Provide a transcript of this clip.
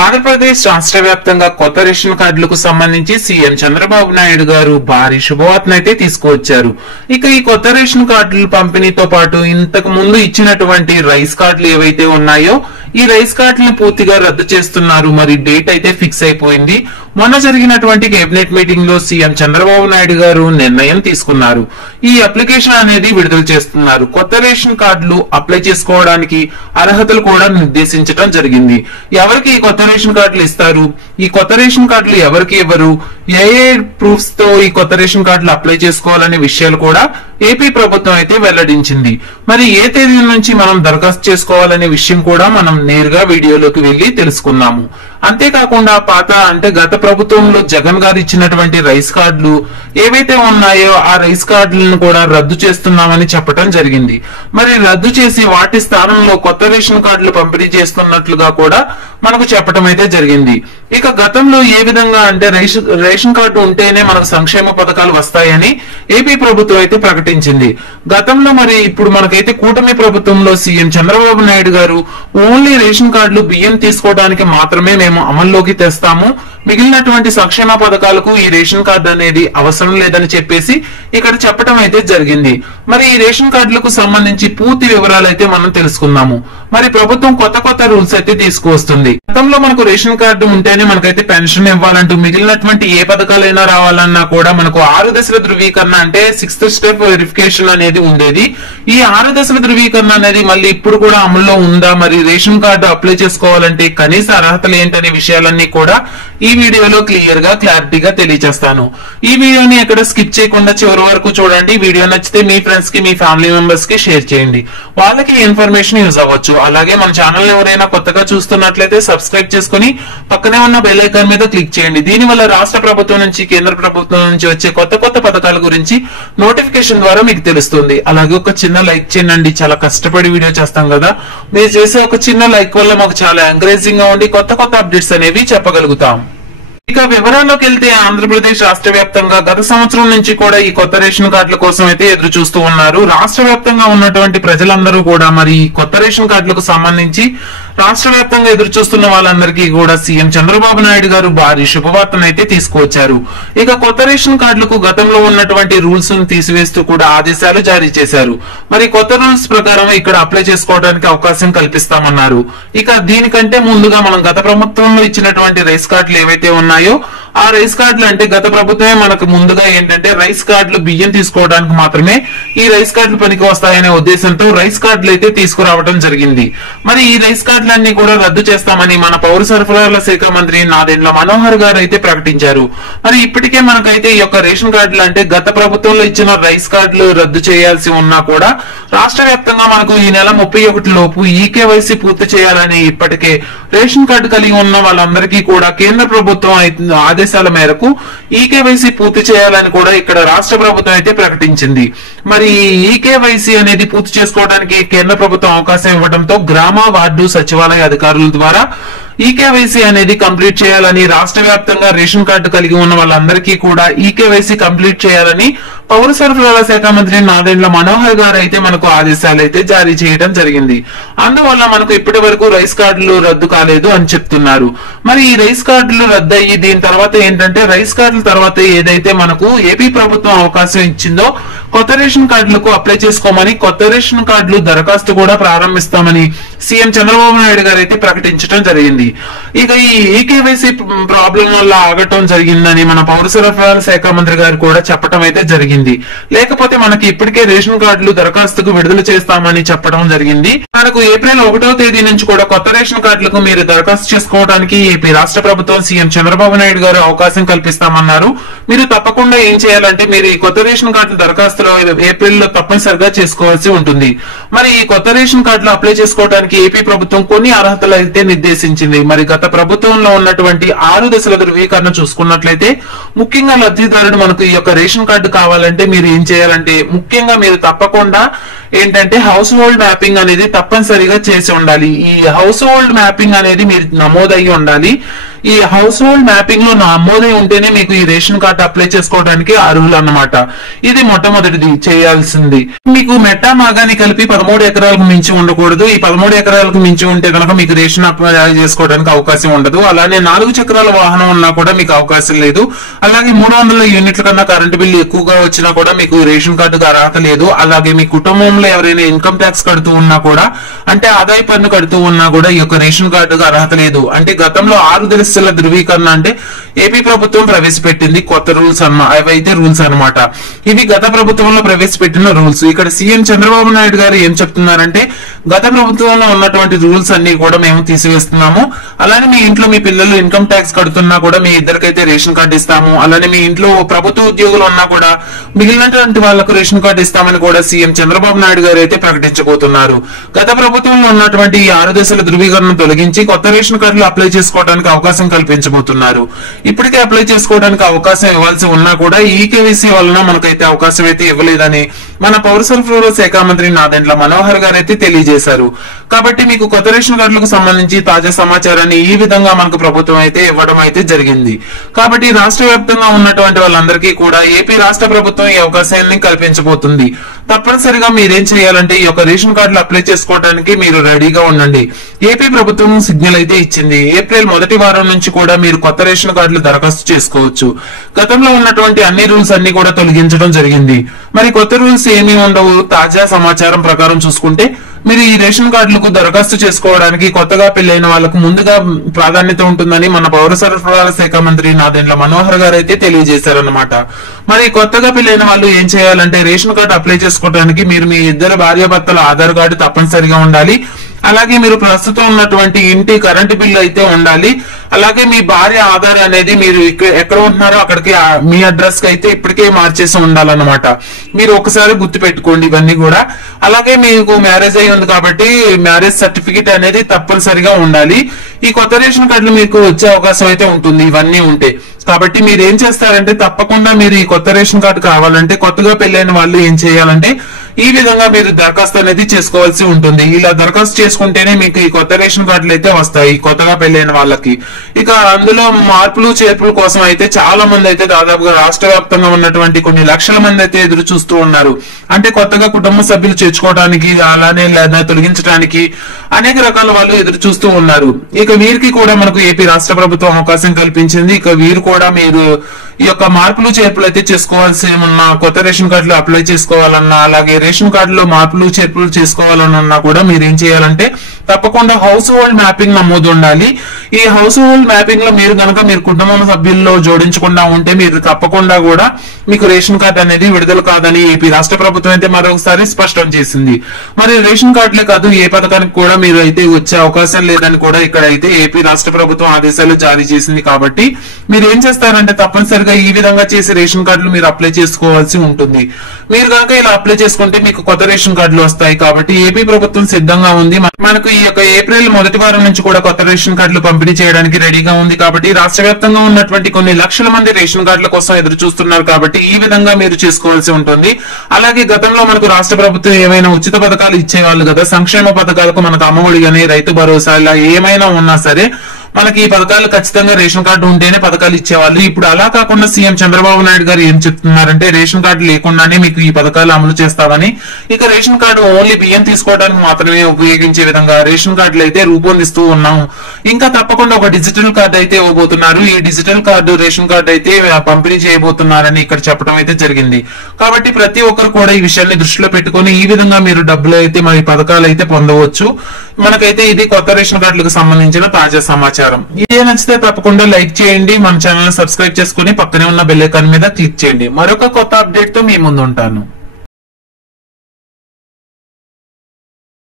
ఆంధ్రప్రదేశ్ రాష్ట్ర వ్యాప్తంగా కొత్త రేషన్ కార్డులకు సంబంధించి సీఎం చంద్రబాబు నాయుడు గారు భారీ శుభవార్తను అయితే తీసుకువచ్చారు. ఇక ఈ కొత్త రేషన్ కార్డుల పంపిణీతో పాటు ఇంతకు ముందు ఇచ్చినటువంటి రైస్ కార్డులు ఏవైతే ఉన్నాయో ఈ రైస్ కార్డులను పూర్తిగా రద్దు చేస్తున్నారు. మరి డేట్ అయితే ఫిక్స్ అయిపోయింది. మొన్న జరిగినటువంటి కేబినెట్ మీటింగ్ లో సీఎం చంద్రబాబు నాయుడు గారు నిర్ణయం తీసుకున్నారు. ఈ అప్లికేషన్ అనేది విడుదల చేస్తున్నారు. కొత్త రేషన్ కార్డులు అప్లై చేసుకోవడానికి అర్హతలు కూడా నిర్దేశించడం జరిగింది. ఎవరికి ఈ కొత్త రేషన్ కార్డులు ఇస్తారు, ఈ కొత్త రేషన్ కార్డులు ఎవరికి ఇవ్వరు, ఏ ప్రూఫ్స్ తో ఈ కొత్త రేషన్ కార్డులు అప్లై చేసుకోవాలనే విషయాలు కూడా ఏపీ ప్రభుత్వం అయితే వెల్లడించింది. మరి ఏ తేదీ నుంచి మనం దరఖాస్తు చేసుకోవాలనే విషయం కూడా మనం నేరుగా వీడియోలోకి వెళ్లి తెలుసుకుందాము. అంతేకాకుండా గత ప్రభుత్వంలో జగన్ గారు ఇచ్చినటువంటి రైస్ కార్డులు ఏవైతే ఉన్నాయో ఆ రైస్ కార్డులను కూడా రద్దు చేస్తున్నామని చెప్పడం జరిగింది. మరి రద్దు చేసి వాటి స్థానంలో కొత్త రేషన్ కార్డులు పంపిణీ చేస్తున్నట్లుగా కూడా మనకు చెప్పడం అయితే జరిగింది. ఇక గతంలో ఏ విధంగా అంటే రేషన్ కార్డు ఉంటేనే మనకు సంక్షేమ పథకాలు వస్తాయని ఏపీ ప్రభుత్వం అయితే ప్రకటించింది. గతంలో మరి ఇప్పుడు మనకైతే కూటమి ప్రభుత్వంలో సీఎం చంద్రబాబు నాయుడు గారు ఓన్లీ రేషన్ కార్డులు బియ్యం తీసుకోవడానికి మాత్రమే మేము అమల్లోకి తెస్తాము, మిగిలినటువంటి సంక్షేమ పథకాలకు ఈ రేషన్ కార్డు అనేది అవసరం లేదని చెప్పేసి ఇక్కడ చెప్పడం అయితే జరిగింది. మరి ఈ రేషన్ కార్డులకు సంబంధించి పూర్తి వివరాలు అయితే మనం తెలుసుకుందాము. మరి ప్రభుత్వం కొత్త రూల్స్ అయితే తీసుకువస్తుంది. గతంలో మనకు రేషన్ కార్డు ఉంటేనే మనకైతే పెన్షన్ ఇవ్వాలంటూ మిగిలినటువంటి ఏ పథకాలైనా రావాలన్నా కూడా మనకు 6 దశల ధృవీకరణ అంటే 6th స్టెప్ వెరిఫికేషన్ అనేది ఉండేది. ఈ 6 దశల ధృవీకరణ అనేది మళ్ళీ ఇప్పుడు కూడా అమల్లో ఉందా, మరి రేషన్ కార్డు అప్లై చేసుకోవాలంటే కనీస అర్హతలు ఏంటనే విషయాలన్నీ కూడా ఈ వీడియోలో క్లారిటీగా తెలియజేస్తాను. ఈ వీడియోని ఎక్కడ స్కిప్ చేయకుండా చివరి వరకు చూడండి. వీడియో నచ్చితే మీ ఫ్రెండ్స్ కి, మీ ఫ్యామిలీ మెంబర్స్ కి షేర్ చేయండి. వాళ్ళకి ఇన్ఫర్మేషన్ యూజ్ అవ్వచ్చు. అలాగే మన ఛానల్ ఎవరైనా కొత్తగా చూస్తున్నట్లయితే సబ్స్క్రైబ్ చేసుకుని పక్కనే ఉన్న బెల్ ఐకాన్ మీద క్లిక్ చేయండి. దీనివల్ల రాష్ట్ర ప్రభుత్వం నుంచి, కేంద్ర ప్రభుత్వం నుంచి వచ్చే కొత్త పథకాల గురించి నోటిఫికేషన్ ద్వారా మీకు తెలుస్తుంది. అలాగే ఒక చిన్న లైక్ చేయండి. చాలా కష్టపడి వీడియో చేస్తాం కదా, మీరు చేసే ఒక చిన్న లైక్ వల్ల మాకు చాలా ఎంకరేజింగ్ గా ఉండి కొత్త అప్డేట్స్ అనేవి చెప్పగలుగుతాం. ఇక వివరాల్లోకి వెళ్తే ఆంధ్రప్రదేశ్ రాష్ట్ర వ్యాప్తంగా గత సంవత్సరం నుంచి కూడా ఈ కొత్త రేషన్ కార్డుల కోసం అయితే ఎదురు చూస్తూ ఉన్నారు. రాష్ట్ర వ్యాప్తంగా ఉన్నటువంటి ప్రజలందరూ కూడా మరి కొత్త రేషన్ కార్డులకు సంబంధించి రాష్ట్ర వ్యాప్తంగా ఎదురు చూస్తున్న వాళ్ళందరికీ కూడా సీఎం చంద్రబాబు నాయుడు గారు భారీ శుభవార్తను అయితే తీసుకువచ్చారు. ఇక కొత్త రేషన్ కార్డులకు గతంలో ఉన్నటువంటి రూల్స్ ను తీసివేస్తూ కూడా ఆదేశాలు జారీ చేశారు. మరి కొత్త రూల్స్ ప్రకారం ఇక్కడ అప్లై చేసుకోవడానికి అవకాశం కల్పిస్తామన్నారు. ఇక దీనికంటే ముందుగా మనం గత ప్రభుత్వంలో ఇచ్చినటువంటి రైస్ కార్డులు ఏవైతే ఉన్నాయో ఆ రైస్ కార్డులు అంటే గత ప్రభుత్వమే మనకు ముందుగా ఏంటంటే రైస్ కార్డులు బియ్యం తీసుకోవడానికి మాత్రమే ఈ రైస్ కార్డులు పనికి వస్తాయనే ఉద్దేశంతో రైస్ కార్డులు అయితే తీసుకురావడం జరిగింది. మరి ఈ రైస్ కార్డులన్నీ కూడా రద్దు చేస్తామని మన పౌర సరఫరాల శాఖ మంత్రి నాదెండ్ల మనోహర్ గారు అయితే ప్రకటించారు. మరి ఇప్పటికే మనకైతే ఈ యొక్క రేషన్ కార్డులు అంటే గత ప్రభుత్వంలో ఇచ్చిన రైస్ కార్డులు రద్దు చేయాల్సి ఉన్నా కూడా రాష్ట్ర వ్యాప్తంగా మనకు ఈ నెల 31 లోపు ఈకేవైసీ పూర్తి చేయాలని ఇప్పటికే రేషన్ కార్డు కలిగి ఉన్న వాళ్ళందరికీ కూడా కేంద్ర ప్రభుత్వం ఆదేశాల మేరకు ఈకేవైసీ పూర్తి చేయాలని కూడా ఇక్కడ రాష్ట్ర ప్రభుత్వం అయితే ప్రకటించింది. మరి ఈకేవైసీ అనేది పూర్తి చేసుకోవడానికి కేంద్ర ప్రభుత్వం అవకాశం ఇవ్వడంతో గ్రామ, వార్డు, సచివాలయ అధికారుల ద్వారా ఈకేవైసీ అనేది కంప్లీట్ చేయాలని రాష్ట్ర వ్యాప్తంగా రేషన్ కార్డు కలిగి ఉన్న వాళ్ళందరికీ కూడా ఈకేవైసీ కంప్లీట్ చేయాలని పౌర సరఫరాల శాఖ మంత్రి నాదెండ్ల మనోహర్ గారు అయితే మనకు ఆదేశాలు అయితే జారీ చేయడం జరిగింది. అందువల్ల మనకు ఇప్పటి వరకు రైస్ కార్డులు రద్దు కాలేదు అని చెప్తున్నారు. మరి ఈ రైస్ కార్డులు రద్దు అయ్యి దీని తర్వాత ఏంటంటే రైస్ కార్డుల తర్వాత ఏదైతే మనకు ఏపీ ప్రభుత్వం అవకాశం ఇచ్చిందో కొత్త రేషన్ కార్డులకు అప్లై చేసుకోమని, కొత్త రేషన్ కార్డులు దరఖాస్తు కూడా ప్రారంభిస్తామని సీఎం చంద్రబాబు నాయుడు గారు అయితే ప్రకటించడం జరిగింది. ఇక ఈ ఈకేవైసీ ప్రాబ్లం వల్ల ఆగటం జరిగిందని మన పౌర సరఫరాల శాఖ మంత్రి గారు కూడా చెప్పడం అయితే జరిగింది. లేకపోతే మనకి ఇప్పటికే రేషన్ కార్డులు దరఖాస్తుకు విడుదల చేస్తామని చెప్పడం జరిగింది. మనకు ఏప్రిల్ 1వ తేదీ నుంచి కూడా కొత్త రేషన్ కార్డులకు మీరు దరఖాస్తు చేసుకోవడానికి ఏపీ రాష్ట్ర ప్రభుత్వం సీఎం చంద్రబాబు నాయుడు గారు అవకాశం కల్పిస్తామన్నారు. మీరు తప్పకుండా ఏం చేయాలంటే మీరు ఈ కొత్త రేషన్ కార్డుల దరఖాస్తులో ఏప్రిల్ లో తప్పనిసరిగా చేసుకోవాల్సి ఉంటుంది. మరి ఈ కొత్త రేషన్ కార్డులు అప్లై చేసుకోవడానికి ఏపీ ప్రభుత్వం కొన్ని అర్హతలు అయితే నిర్దేశించింది. మరి గత ప్రభుత్వంలో ఉన్నటువంటి 6 దశల ధృవీకరణ చూసుకున్నట్లయితే ముఖ్యంగా లబ్ధిదారుడు మనకు ఈ యొక్క రేషన్ కార్డు కావాలంటే మీరు ఏం చేయాలంటే ముఖ్యంగా మీరు తప్పకుండా ఏంటంటే హౌస్ హోల్డ్ మ్యాపింగ్ అనేది తప్పనిసరిగా చేసి ఉండాలి. ఈ హౌస్ హోల్డ్ మ్యాపింగ్ అనేది మీరు నమోదయ్యి ఉండాలి. ఈ హౌస్ హోల్డ్ మ్యాపింగ్ లో నమోదై ఉంటేనే మీకు ఈ రేషన్ కార్డు అప్లై చేసుకోవడానికి అర్హులు అన్నమాట. ఇది మొట్టమొదటిది చేయాల్సింది. మీకు మెట్టా మాగాని కలిపి 13 ఎకరాలకు మించి ఉండకూడదు. ఈ 13 ఎకరాలకు మించి ఉంటే కనుక మీకు రేషన్ అప్లై చేసుకోవడానికి అవకాశం ఉండదు. అలానే 4 చక్రాల వాహనం ఉన్నా కూడా మీకు అవకాశం లేదు. అలాగే 300 యూనిట్ల కన్నా కరెంటు బిల్లు ఎక్కువగా వచ్చినా కూడా మీకు రేషన్ కార్డుకు అర్హత లేదు. అలాగే మీ కుటుంబంలో ఎవరైనా ఇన్కమ్ ట్యాక్స్ కడుతూ ఉన్నా కూడా, అంటే ఆదాయ పన్ను కడుతూ ఉన్నా కూడా ఈ యొక్క రేషన్ కార్డుకు అర్హత లేదు. అంటే గతంలో 6 దశల ధృవీకరణ అంటే ఏపీ ప్రభుత్వం ప్రవేశపెట్టింది కొత్త రూల్స్ అవైతే రూల్స్ అన్నమాట. ఇవి గత ప్రభుత్వంలో ప్రవేశపెట్టిన రూల్స్. ఇక్కడ సీఎం చంద్రబాబు నాయుడు గారు ఏం చెప్తున్నారంటే, గత ప్రభుత్వంలో ఉన్నటువంటి రూల్స్ అన్ని కూడా మేము తీసివేస్తున్నాము. అలానే మీ ఇంట్లో మీ పిల్లలు ఇన్కమ్ ట్యాక్స్ కడుతున్నా కూడా మీ ఇద్దరికైతే రేషన్ కార్డు ఇస్తాము. అలానే మీ ఇంట్లో ప్రభుత్వ ఉద్యోగులు ఉన్నా కూడా మిగిలినటువంటి వాళ్లకు రేషన్ కార్డు ఇస్తామని కూడా సీఎం చంద్రబాబు నాయుడు గారు అయితే ప్రకటించబోతున్నారు. గత ప్రభుత్వంలో ఉన్నటువంటి ఈ 6 దశల ధృవీకరణ తొలగించి కొత్త రేషన్ కార్డులు అప్లై చేసుకోవడానికి అవకాశం కల్పించబోతున్నారు. ఇప్పటికే అప్లై చేసుకోవడానికి అవకాశం ఇవ్వాల్సి ఉన్నా కూడా ఈకేవీసీ వలన మనకైతే అవకాశం అయితే ఇవ్వలేదని మన పౌర సరఫరాల శాఖ మంత్రి నాదెండ్ల మనోహర్ గారు అయితే తెలియజేశారు. కాబట్టి మీకు కొత్త రేషన్ కార్డులకు సంబంధించి తాజా సమాచారాన్ని ఈ విధంగా మనకు ప్రభుత్వం అయితే ఇవ్వడం అయితే జరిగింది. కాబట్టి రాష్ట్ర వ్యాప్తంగా ఉన్నటువంటి వాళ్ళందరికీ కూడా ఏపీ రాష్ట్ర ప్రభుత్వం ఈ అవకాశాన్ని కల్పించబోతుంది. తప్పనిసరిగా మీరేం చేయాలంటే ఈ యొక్క రేషన్ కార్డులు అప్లై చేసుకోవడానికి మీరు రెడీగా ఉండండి. ఏపీ ప్రభుత్వం సిగ్నల్ అయితే ఇచ్చింది. ఏప్రిల్ మొదటి వారం నుంచి కూడా మీరు కొత్త రేషన్ కార్డులు దరఖాస్తు చేసుకోవచ్చు. గతంలో ఉన్నటువంటి అన్ని రూల్స్ అన్ని కూడా తొలగించడం జరిగింది. మరి కొత్త రూల్స్ ఏమీ ఉండవు. తాజా సమాచారం ప్రకారం చూసుకుంటే మీరు ఈ రేషన్ కార్డులకు దరఖాస్తు చేసుకోవడానికి కొత్తగా పెళ్లైన వాళ్లకు ముందుగా ప్రాధాన్యత ఉంటుందని మన పౌర సరఫరాల శాఖ మంత్రి నాదెండ్ల మనోహర్ గారు అయితే తెలియజేశారన్నమాట. మరి కొత్తగా పెళ్లైన వాళ్ళు ఏం చేయాలంటే రేషన్ కార్డు అప్లై చేసుకోవడానికి మీరు మీ ఇద్దరు భార్యాభర్తల ఆధార్ కార్డు తప్పనిసరిగా ఉండాలి. అలాగే మీరు ప్రస్తుతం ఉన్నటువంటి ఇంటి కరెంటు బిల్లు అయితే ఉండాలి. అలాగే మీ భార్య ఆధార్ అనేది మీరు ఎక్కడ ఉంటున్నారో అక్కడికి మీ అడ్రస్ కి అయితే ఇప్పటికే మార్చేసి ఉండాలన్నమాట. మీరు ఒకసారి గుర్తు పెట్టుకోండి ఇవన్నీ కూడా. అలాగే మీకు మ్యారేజ్ అయి ఉంది కాబట్టి మ్యారేజ్ సర్టిఫికేట్ అనేది తప్పనిసరిగా ఉండాలి. ఈ కొత్త రేషన్ కార్డులు మీకు వచ్చే అవకాశం అయితే ఉంటుంది ఇవన్నీ ఉంటే. కాబట్టి మీరు ఏం చేస్తారంటే తప్పకుండా మీరు ఈ కొత్త రేషన్ కార్డు కావాలంటే కొత్తగా పెళ్లైన వాళ్ళు ఏం చేయాలంటే ఈ విధంగా మీరు దరఖాస్తు అనేది చేసుకోవాల్సి ఉంటుంది. ఇలా దరఖాస్తు చేసుకుంటేనే మీకు ఈ కొత్త రేషన్ కార్డులు అయితే వస్తాయి కొత్తగా పెళ్లైన వాళ్ళకి. ఇక అందులో మార్పులు చేర్పుల కోసం అయితే చాలా మంది అయితే దాదాపుగా రాష్ట్ర వ్యాప్తంగా ఉన్నటువంటి కొన్ని లక్షల మంది అయితే ఎదురు చూస్తూ ఉన్నారు. అంటే కొత్తగా కుటుంబ సభ్యులు చేర్చుకోవడానికి అలానే లేదా తొలగించడానికి అనేక రకాల వాళ్ళు ఎదురు చూస్తూ ఉన్నారు. ఇక వీరికి కూడా మనకు ఏపీ రాష్ట్ర ప్రభుత్వం అవకాశం కల్పించింది. ఇక వీరు కూడా మీరు ఈ యొక్క మార్పులు చేర్పులు అయితే చేసుకోవాల్సి ఉన్న కొత్త రేషన్ కార్డులు అప్లై చేసుకోవాలన్నా అలాగే రేషన్ కార్డులో మార్పులు చేర్పులు చేసుకోవాలన్నా కూడా మీరు ఏం చేయాలంటే తప్పకుండా హౌస్ హోల్డ్ మ్యాపింగ్ నమోదు ఉండాలి. ఈ హౌస్ హోల్డ్ మ్యాపింగ్ లో మీరు కనుక మీరు కుటుంబం సభ్యుల్లో జోడించకుండా ఉంటే మీరు తప్పకుండా కూడా మీకు రేషన్ కార్డు అనేది విడుదల కాదని ఏపీ రాష్ట్ర ప్రభుత్వం అయితే మరొకసారి స్పష్టం చేసింది. మరి రేషన్ కార్డులే కాదు ఏ పథకానికి కూడా మీరు అయితే వచ్చే అవకాశం లేదని కూడా ఇక్కడ అయితే ఏపీ రాష్ట్ర ప్రభుత్వం ఆదేశాలు జారీ చేసింది. కాబట్టి మీరు ఏం చేస్తారంటే తప్పనిసరిగా ఈ విధంగా చేసి రేషన్ కార్డులు మీరు అప్లై చేసుకోవాల్సి ఉంటుంది. మీరు కనుక ఇలా అప్లై చేసుకుంటే మీకు కొత్త రేషన్ కార్డులు వస్తాయి. కాబట్టి ఏపీ ప్రభుత్వం సిద్ధంగా ఉంది. మనకు ఈ యొక్క ఏప్రిల్ మొదటి వారం నుంచి కూడా కొత్త రేషన్ కార్డులు పంపిణీ చేయడానికి రెడీగా ఉంది. కాబట్టి రాష్ట్ర వ్యాప్తంగా ఉన్నటువంటి కొన్ని లక్షల మంది రేషన్ కార్డుల కోసం ఎదురు చూస్తున్నారు. కాబట్టి ఈ విధంగా మీరు చేసుకోవాల్సి ఉంటుంది. అలాగే గతంలో మనకు రాష్ట్ర ప్రభుత్వం ఏమైనా ఉచిత పథకాలు ఇచ్చేవాళ్ళు కదా, సంక్షేమ పథకాలకు మనకు అమ్మఒడి గానీ రైతు భరోసా ఇలా ఏమైనా ఉన్నా సరే మనకి ఈ పథకాలు ఖచ్చితంగా రేషన్ కార్డు ఉంటేనే పథకాలు ఇచ్చేవాళ్ళు. ఇప్పుడు అలా కాకుండా సీఎం చంద్రబాబు నాయుడు గారు ఏం చెప్తున్నారంటే రేషన్ కార్డు లేకుండానే మీకు ఈ పథకాలు అమలు చేస్తామని, ఇక రేషన్ కార్డు ఓన్లీ బియ్యం తీసుకోవడానికి మాత్రమే ఉపయోగించే విధంగా రేషన్ కార్డులు అయితే రూపొందిస్తూ ఉన్నాము. ఇంకా తప్పకుండా ఒక డిజిటల్ కార్డు అయితే ఇవ్వబోతున్నారు. ఈ డిజిటల్ కార్డు రేషన్ కార్డు అయితే పంపిణీ చేయబోతున్నారని ఇక్కడ చెప్పడం అయితే జరిగింది. కాబట్టి ప్రతి ఒక్కరు కూడా ఈ విషయాన్ని దృష్టిలో పెట్టుకుని ఈ విధంగా మీరు డబ్బులు అయితే మరి పథకాలు అయితే పొందవచ్చు. మనకైతే ఇది కొత్త రేషన్ కార్డులకు సంబంధించిన తాజా సమాచారం. ఇదే నచ్చితే తప్పకుండా లైక్ చేయండి, మన ఛానల్ సబ్స్క్రైబ్ చేసుకుని పక్కనే ఉన్న బెల్ ఐకాన్ మీద క్లిక్ చేయండి. మరొక కొత్త అప్డేట్ తో మీ ముందు ఉంటాను.